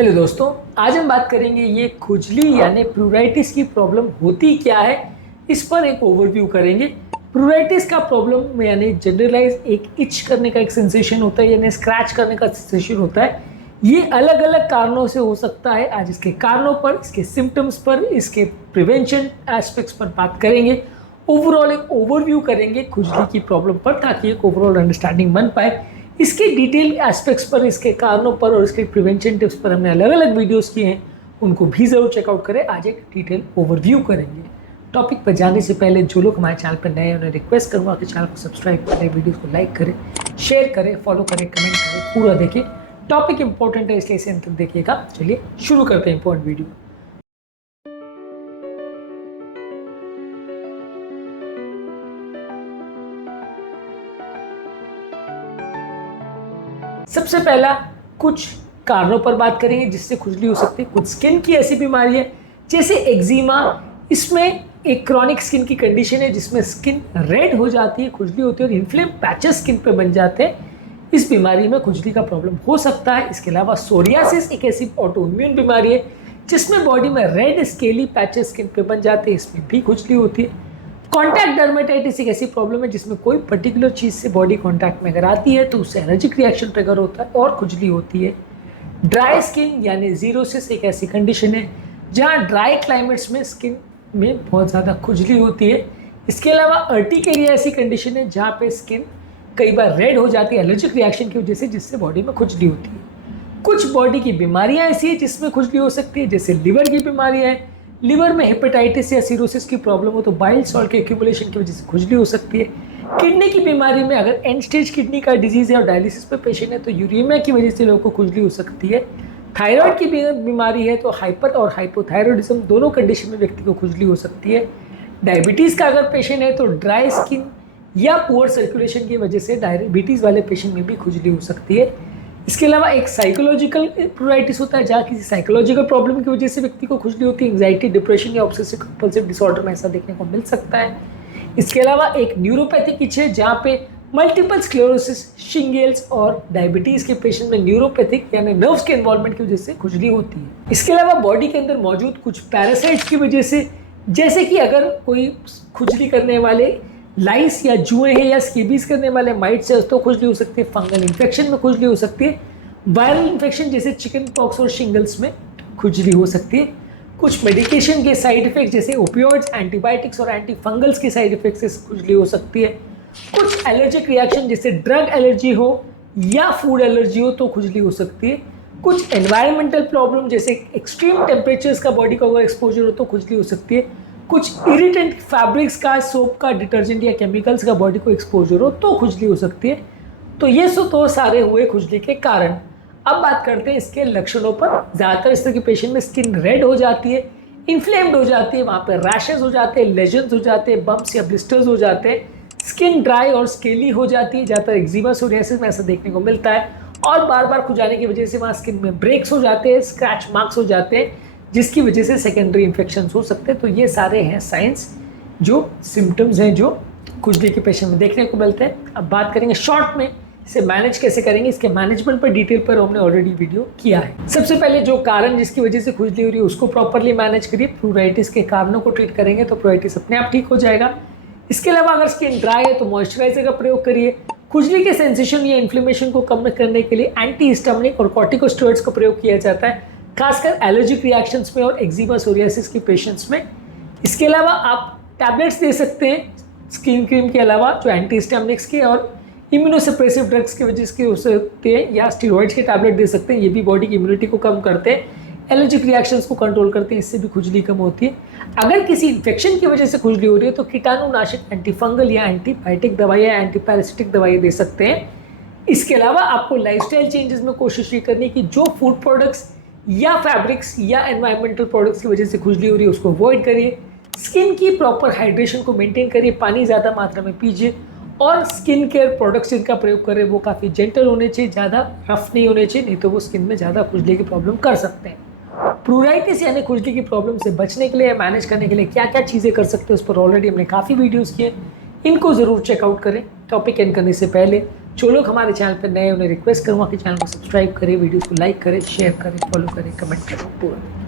Hello दोस्तों, आज हम बात करेंगे ये खुजली यानी प्लूराइटिस की प्रॉब्लम होती क्या है, इस पर एक ओवरव्यू करेंगे। प्लूराइटिस का प्रॉब्लम यानी जनरलाइज एक इच करने का एक सेंसेशन होता है यानी स्क्रैच करने का सेंसेशन होता है। ये अलग अलग कारणों से हो सकता है। आज इसके कारणों पर, इसके सिम्टम्स पर, इसके प्रिवेंशन एस्पेक्ट्स पर बात करेंगे। ओवरऑल एक ओवरव्यू करेंगे खुजली की प्रॉब्लम पर, ताकि एक ओवरऑल अंडरस्टैंडिंग बन पाए। इसके डिटेल एस्पेक्ट्स पर, इसके कारणों पर और इसके प्रिवेंशन टिप्स पर हमने अलग अलग वीडियोस किए हैं, उनको भी ज़रूर चेकआउट करें। आज एक डिटेल ओवरव्यू करेंगे। टॉपिक पर जाने से पहले जो लोग हमारे चैनल पर नए हैं उन्हें रिक्वेस्ट करूँगा कि चैनल को सब्सक्राइब करें, वीडियोस को लाइक करें, शेयर करें, फॉलो करें, कमेंट करें, पूरा देखें। टॉपिक इंपॉर्टेंट है इसलिए इसे अंत तक देखिएगा। चलिए शुरू करते हैं इंपॉर्टेंट वीडियो। सबसे पहला कुछ कारणों पर बात करेंगे जिससे खुजली हो सकती है। कुछ स्किन की ऐसी बीमारी है जैसे एक्जिमा। इसमें एक क्रॉनिक स्किन की कंडीशन है जिसमें स्किन रेड हो जाती है, खुजली होती है और इन्फ्लेम पैचेस स्किन पे बन जाते हैं। इस बीमारी में खुजली का प्रॉब्लम हो सकता है। इसके अलावा सोरियासिस एक ऐसी ऑटो इम्यून बीमारी है जिसमें बॉडी में रेड स्केली पैचेस स्किन पे बन जाते हैं, इसमें भी खुजली होती है। कॉन्टैक्ट डर्मेटाइटिस एक ऐसी प्रॉब्लम है जिसमें कोई पर्टिकुलर चीज़ से बॉडी कॉन्टैक्ट में अगर आती है तो उससे एलर्जिक रिएक्शन ट्रिगर होता है और खुजली होती है। ड्राई स्किन यानी ज़ीरोसिस एक ऐसी कंडीशन है जहाँ ड्राई क्लाइमेट्स में स्किन में बहुत ज़्यादा खुजली होती है। इसके अलावा अर्टिकेरिया ऐसी कंडीशन है जहाँ पे स्किन कई बार रेड हो जाती है एलर्जिक रिएक्शन की वजह से, जिससे बॉडी में खुजली होती है। कुछ बॉडी की बीमारियाँ ऐसी है जिसमें खुजली हो सकती है, जैसे लिवर की बीमारियाँ है। लिवर में हेपेटाइटिस या सिरोसिस की प्रॉब्लम हो तो बाइल सॉल्ट के एक्यूमुलेशन की वजह से खुजली हो सकती है। किडनी की बीमारी में अगर एंड स्टेज किडनी का डिजीज़ है और डायलिसिस पे पेशेंट है तो यूरेमिया की वजह से लोगों को खुजली हो सकती है। थायराइड की बीमारी है तो हाइपर और हाइपोथायरॉयडिज्म दोनों कंडीशन में व्यक्ति को खुजली हो सकती है। डायबिटीज़ का अगर पेशेंट है तो ड्राई स्किन या पुअर सर्कुलेशन की वजह से डायबिटीज़ वाले पेशेंट में भी खुजली हो सकती है। इसके अलावा एक साइकोलॉजिकल प्लूराइटिस होता है जहाँ किसी साइकोलॉजिकल प्रॉब्लम की वजह से व्यक्ति को खुजली होती है। एंग्जाइटी, डिप्रेशन या ऑब्सेसिव कंपल्सिव डिसऑर्डर में ऐसा देखने को मिल सकता है। इसके अलावा एक न्यूरोपैथिक इच है जहाँ पे मल्टीपल स्क्लेरोसिस, शिंगल्स और डायबिटीज़ के पेशेंट में न्यूरोपैथिक यानी नर्व्स के इन्वॉल्वमेंट की वजह से खुजली होती है। इसके अलावा बॉडी के अंदर मौजूद कुछ पैरासाइट्स की वजह से, जैसे कि अगर कोई खुजली करने वाले लाइस या जुए हैं या स्केबीज करने वाले माइट्स है तो खुजली हो सकती है। फंगल इन्फेक्शन में खुजली हो सकती है। वायरल इन्फेक्शन जैसे चिकन पॉक्स और शिंगल्स में खुजली हो सकती है। कुछ मेडिकेशन के साइड इफेक्ट्स जैसे ओपियोइड्स, एंटीबायोटिक्स और एंटी फंगल्स के साइड इफेक्ट्स से खुजली हो सकती है। कुछ एलर्जिक रिएक्शन जैसे ड्रग एलर्जी हो या फूड एलर्जी हो तो खुजली हो सकती है। कुछ एनवायरमेंटल प्रॉब्लम जैसे एक्सट्रीम टेम्परेचर्स का बॉडी का अगर एक्सपोजर हो तो खुजली हो सकती है। कुछ इरिटेंट फैब्रिक्स का, सोप का, डिटर्जेंट या केमिकल्स का बॉडी को एक्सपोजर हो तो खुजली हो सकती है। तो ये तो सारे हुए खुजली के कारण। अब बात करते हैं इसके लक्षणों पर। ज़्यादातर इस तरह के पेशेंट में स्किन रेड हो जाती है, इन्फ्लेम्ड हो जाती है, वहाँ पर रैशेज हो जाते हैं, लेजन्स हो जाते हैं, बम्प्स या ब्लिस्टर्स हो जाते हैं। स्किन ड्राई और स्केली हो जाती है, ज़्यादातर एक्जिमा, सोरियासिस में ऐसा देखने को मिलता है। और बार बार खुजाने की वजह से वहाँ स्किन में ब्रेक्स हो जाते हैं, स्क्रैच मार्क्स हो जाते हैं, जिसकी वजह से सेकेंडरी इन्फेक्शन हो सकते हैं। तो ये सारे हैं साइंस, जो सिम्टम्स हैं जो खुजली के पेशेंट में देखने को मिलते हैं। अब बात करेंगे शॉर्ट में इसे मैनेज कैसे करेंगे। इसके मैनेजमेंट पर डिटेल पर हमने ऑलरेडी वीडियो किया है। सबसे पहले जो कारण जिसकी वजह से खुजली हो रही है उसको प्रॉपरली मैनेज करिए। प्लूराइटिस के कारणों को ट्रीट करेंगे तो प्लूराइटिस अपने आप ठीक हो जाएगा। इसके अलावा अगर स्किन ड्राई है तो मॉइस्चराइजर का प्रयोग करिए। खुजली के सेंसेशन या इन्फ्लेमेशन को कम करने के लिए एंटी हिस्टामिनिक और कॉर्टिकोस्टेरॉइड्स का प्रयोग किया जाता है, खासकर एलर्जिक रिएक्शंस में और एक्जिमा, सोरियासिस के पेशेंट्स में। इसके अलावा आप टैबलेट्स दे सकते हैं स्किन क्रीम के अलावा, जो एंटी हिस्टामिनिक्स के और इम्यूनोसप्रेसिव ड्रग्स की वजह से हो सकते हैं, या स्टीरॉइड्स के टैबलेट दे सकते हैं। ये भी बॉडी की इम्यूनिटी को कम करते हैं, एलर्जिक रिएक्शंस को कंट्रोल करते हैं, इससे भी खुजली कम होती है। अगर किसी इन्फेक्शन की वजह से खुजली हो रही है तो कीटाणुनाशक, एंटीफंगल या एंटीबायोटिक दवाइयाँ, एंटीपैरासिटिक दवाइयाँ दे सकते हैं। इसके अलावा आपको लाइफस्टाइल चेंजेस में कोशिश ये करनी कि जो फूड प्रोडक्ट्स या फैब्रिक्स या एनवायरमेंटल प्रोडक्ट्स की वजह से खुजली हो रही है उसको अवॉइड करिए। स्किन की प्रॉपर हाइड्रेशन को मेंटेन करिए, पानी ज़्यादा मात्रा में पीजिए और स्किन केयर प्रोडक्ट्स जिनका प्रयोग करें वो काफ़ी जेंटल होने चाहिए, ज़्यादा रफ नहीं होने चाहिए, नहीं तो वो स्किन में ज़्यादा खुजली की प्रॉब्लम कर सकते हैं। प्लूराइटिस यानी खुजली की प्रॉब्लम से बचने के लिए, मैनेज करने के लिए क्या क्या चीज़ें कर सकते हैं उस पर ऑलरेडी हमने काफ़ी वीडियोज़ किए, इनको ज़रूर चेकआउट करें। टॉपिक एंड करने से पहले जो लोग हमारे चैनल पर नए, उन्हें रिक्वेस्ट करूँगा कि चैनल को सब्सक्राइब करें, वीडियोस को लाइक करें, शेयर करें, फॉलो करें, कमेंट करें पूरा।